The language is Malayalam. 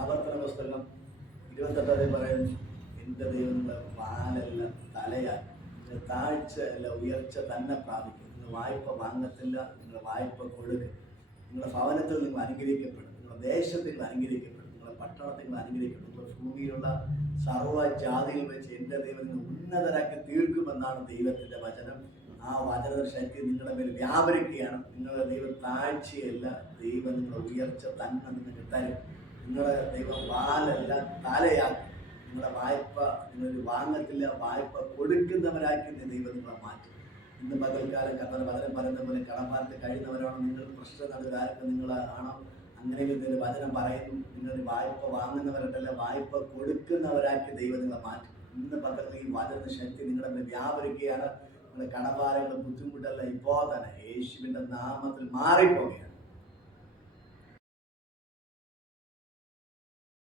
ആവർത്തന പുസ്തകം 28 പറയുന്നു, എൻ്റെ ദൈവം നിങ്ങളെ വാലല്ല തലയാൽ, നിങ്ങൾ താഴ്ച അല്ല ഉയർച്ച തന്നെ പ്രാപിക്കും. നിങ്ങൾ വായ്പ വാങ്ങത്തില്ല, നിങ്ങൾ വായ്പ കൊടുക്കും. നിങ്ങളുടെ ഭവനത്തിൽ നിങ്ങൾ അനുഗ്രഹിക്കപ്പെടും, നിങ്ങളുടെ ദേശത്തിൽ നിങ്ങൾ അനുഗ്രഹിക്കപ്പെടും, നിങ്ങളുടെ പട്ടണത്തിൽ നിങ്ങൾ അനുഗ്രഹിക്കപ്പെടും. നിങ്ങളുടെ ഭൂമിയിലുള്ള സർവ്വ ജാതിയിൽ വെച്ച് എൻ്റെ ദൈവം നിങ്ങൾ ഉന്നതരാക്കി തീർക്കുമെന്നാണ് ദൈവത്തിൻ്റെ വചനം. ആ വചന ശക്തി നിങ്ങളുടെ മേൽ വ്യാപരിക്കുകയാണ്. നിങ്ങളുടെ ദൈവം താഴ്ചയല്ല, ദൈവം നിങ്ങളുടെ ഉയർച്ച തന്നെ നിങ്ങൾക്ക് തരും. നിങ്ങളുടെ ദൈവം വാലല്ല തലയാക്കി, നിങ്ങളുടെ വായ്പ നിങ്ങൾ വാങ്ങത്തില്ല, വായ്പ കൊടുക്കുന്നവരാക്കി ദൈവം നിങ്ങളെ മാറ്റും. ഇന്ന് പകൽക്കാലം കർത്താവിന്റെ വചനം പറയുന്ന പോലെ കടപ്പാലത്ത് കഴിയുന്നവരാണോ നിങ്ങൾ? പ്രശ്നം നടുകാർക്ക് നിങ്ങൾ ആണോ? അങ്ങനെ ഇതിന് വചനം പറയുന്നു, നിങ്ങൾ വായ്പ വാങ്ങുന്നവരല്ല, വായ്പ കൊടുക്കുന്നവരാക്കി ദൈവം നിങ്ങളെ മാറ്റും. ഇന്ന് പകൽ ഈ വചന ശക്തി നിങ്ങളുടെ മേൽ വ്യാപരിക്കുകയാണ്. നിങ്ങളുടെ കടഭാരങ്ങളും ബുദ്ധിമുട്ടല്ല ഇപ്പോൾ തന്നെ യേശുവിൻ്റെ നാമത്തിൽ മാറിപ്പോവുകയാണ്.